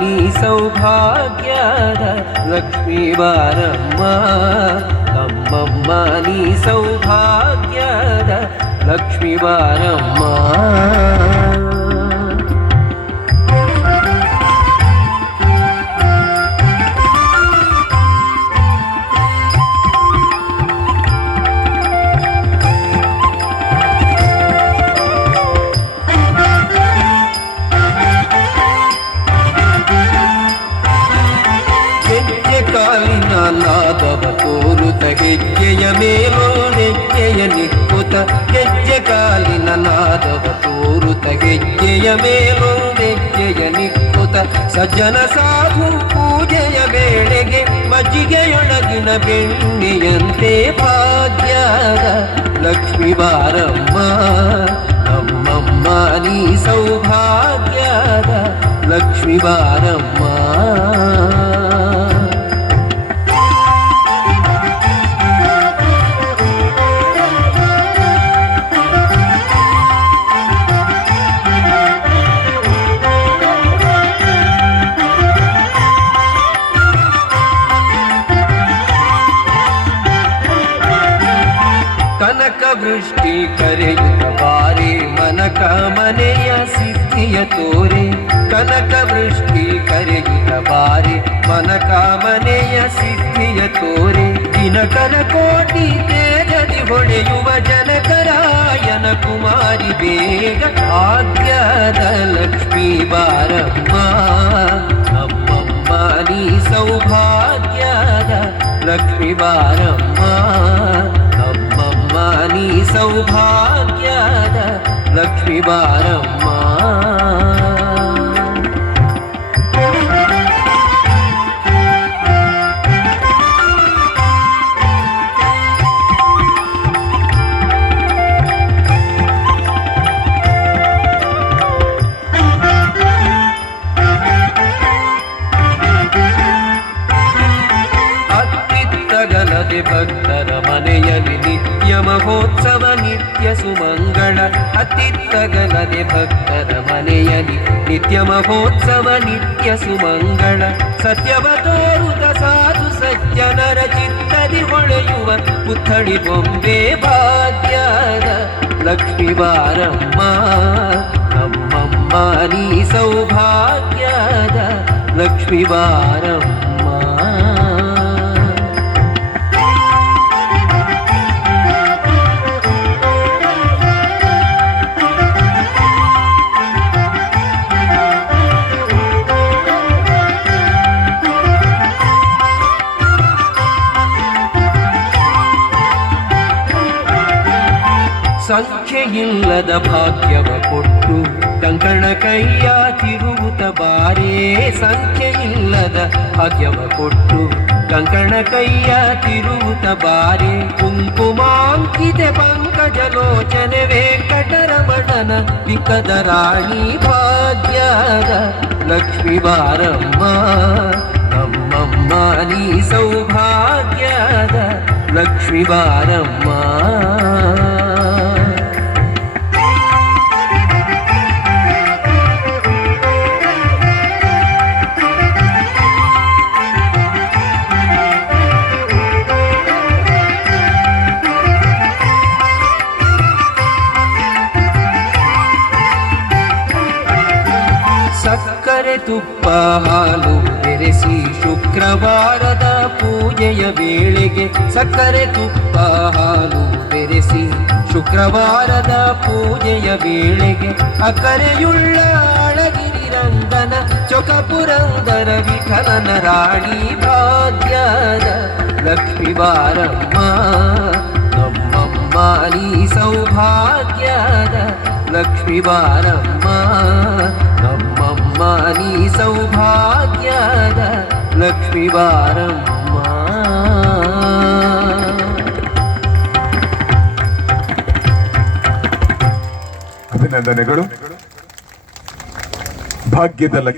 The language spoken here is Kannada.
ನೀ ಸೌಭಾಗ್ಯದ ಲಕ್ಷ್ಮೀ ಬಾರಮ್ಮ ನಮ್ಮಮ್ಮ ನೀ ಸೌಭಾಗ್ಯದ ಲಕ್ಷ್ಮೀ ಬಾರಮ್ಮ. ನಾದವ ತೋರುತ ಹೆಜ್ಜೆಯ ಮೇಲೋ ಹೆಜ್ಜೆಯ ನಿಕ್ಕುತ ಹೆಜ್ಜೆ ಕಾಲಿನ ನಾದವ ತೋರುತ ಹೆಜ್ಜೆಯ ಮೇಲೋ ಹೆಜ್ಜೆಯ ನಿಕ್ಕುತ ಸಜ್ಜನ ಸಾಧು ಪೂಜೆಯ ವೇಳೆಗೆ ಮಜ್ಜಿಗೆಯೊಳಗಿನ ಬೆಣ್ಣೆಯಂತೆ ಭಾಗ್ಯದ ಲಕ್ಷ್ಮೀ ಬಾರಮ್ಮ ನಮ್ಮಮ್ಮ ನೀ ಸೌಭಾಗ್ಯದ ಲಕ್ಷ್ಮೀ ಬಾರಮ್ಮ. ಕನಕ ವೃಷ್ಟಿ ಕರೆಯುತ್ತ ಬಾರೆ ಮನಕ ಮನೆಯ ಸಿದ್ಧಿಯ ತೋರೆ ಕನಕ ವೃಷ್ಟಿ ಕರೆಯುತ್ತ ಬಾರೆ ಮನಕ ಮನೆಯ ಸಿದ್ಧಿಯ ತೋರೆ ದಿನಕರ ಕೋಟಿ ತೇಜದಿ ಹೊಳೆಯುವ ಜನಕರಾಯನ ಕುಮಾರಿ ಬೇಗ ಭಾಗ್ಯದ ಲಕ್ಷ್ಮೀ ಬಾರಮ್ಮ ನಮ್ಮಮ್ಮ ನೀ ಸೌಭಾಗ್ಯದ ಲಕ್ಷ್ಮೀ ಬಾರಮ್ಮ ನೀ ಸೌಭಾಗ್ಯದ ಲಕ್ಷ್ಮೀ ಬಾರಮ್ಮ. ಅತ್ತಿತ್ತಗಲದೆ ಭಕ್ತರ ಮನೆಯಲ್ಲಿ ನಿತ್ಯ ಮಹೋತ್ಸವ ನಿತ್ಯ ಸುಮಂಗಳ ಅತ್ತಿತ್ತಗಲದೆ ಭಕ್ತರ ಮನೆಯಲ್ಲಿ ನಿತ್ಯ ಮಹೋತ್ಸವ ನಿತ್ಯ ಸುಮಂಗಳ ಸತ್ಯವ ತೋರುತ ಸಾಧು ಸಜ್ಜನರ ಚಿತ್ತದಿ ಹೊಳೆಯುವ ಪುತ್ಥಳಿ ಬೊಂಬೆ ಭಾಗ್ಯದ ಲಕ್ಷ್ಮೀ ಬಾರಮ್ಮ ನಮ್ಮಮ್ಮ ನೀ ಸೌಭಾಗ್ಯದ ಲಕ್ಷ್ಮೀ ಬಾರಮ್ಮ. ಸಂಖ್ಯೆಯಿಲ್ಲದ ಭಾಗ್ಯವ ಕೊಟ್ಟು ಕಂಕಣ ಕೈಯ ತಿರುವುತ ಬಾರೇ ಸಂಖ್ಯೆಯಿಲ್ಲದ ಭಾಗ್ಯವ ಕೊಟ್ಟು ಕಂಕಣ ಕೈಯ ತಿರುವುತ ಬಾರೆ ಕುಂಕುಮಾಂಕಿತೆ ಪಂಕಜಲೋಚನೆ ವೆಂಕಟರಮಣನ ವಿಕದ ರಾಣಿ ಭಾಗ್ಯದ ಲಕ್ಷ್ಮೀ ಬಾರಮ್ಮ ನಮ್ಮಮ್ಮ ನೀ ಸೌಭಾಗ್ಯದ ಲಕ್ಷ್ಮೀ ಬಾರಮ್ಮ. ಸಕ್ಕರೆ ತುಪ್ಪ ಹಾಲು ಬೆರೆಸಿ ಶುಕ್ರವಾರದ ಪೂಜೆಯ ವೇಳೆಗೆ ಸಕ್ಕರೆ ತುಪ್ಪ ಹಾಲು ಬೆರೆಸಿ ಶುಕ್ರವಾರದ ಪೂಜೆಯ ವೇಳೆಗೆ ಅಕರೆಯುಳ್ಳ ಅಳಗಿರಿ ರಂಗನ ಚೊಕಪುರಂದರ ವಿಠಲನ ರಾಣಿ ಭಾಗ್ಯದ ಲಕ್ಷ್ಮೀ ಬಾರಮ್ಮ ನಮ್ಮಮ್ಮ ನೀ ಸೌಭಾಗ್ಯದ ಲಕ್ಷ್ಮೀ ಬಾರಮ್ಮ ನಮ್ಮಮ್ಮ ನೀ ಸೌಭಾಗ್ಯದ ಲಕ್ಷ್ಮೀ ಬಾರಮ್ಮ. ಅಭಿನಂದನೆಗಳು. ಭಾಗ್ಯದ ಲಕ್ಷ್ಮಿ